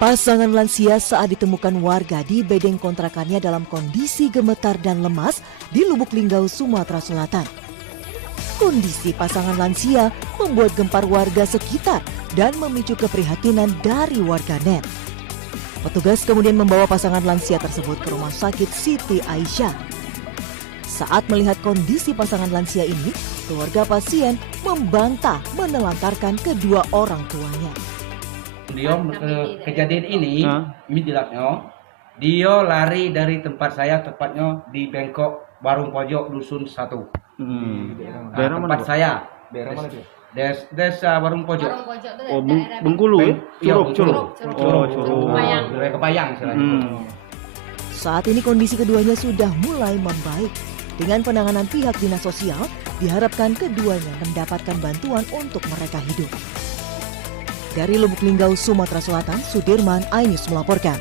Pasangan lansia saat ditemukan warga di bedeng kontrakannya dalam kondisi gemetar dan lemas di Lubuk Linggau, Sumatera Selatan. Kondisi pasangan lansia membuat gempar warga sekitar dan memicu keprihatinan dari warganet. Petugas kemudian membawa pasangan lansia tersebut ke Rumah Sakit Siti Aisyah. Saat melihat kondisi pasangan lansia ini, keluarga pasien membantah menelantarkan kedua orang tuanya. Dia kejadian ini, dia lari dari tempat saya, tepatnya di Bengkok, Warung Pojok, Dusun 1. Daerah tempat mana, saya. Daerah mana itu? Desa Warung Pojok. Oh, Bengkulu ya? Curug. Kepayang. Saat ini kondisi keduanya sudah mulai membaik. Dengan penanganan pihak dinas sosial, diharapkan keduanya mendapatkan bantuan untuk mereka hidup. Dari Lubuk Linggau, Sumatera Selatan, Sudirman, iNews melaporkan.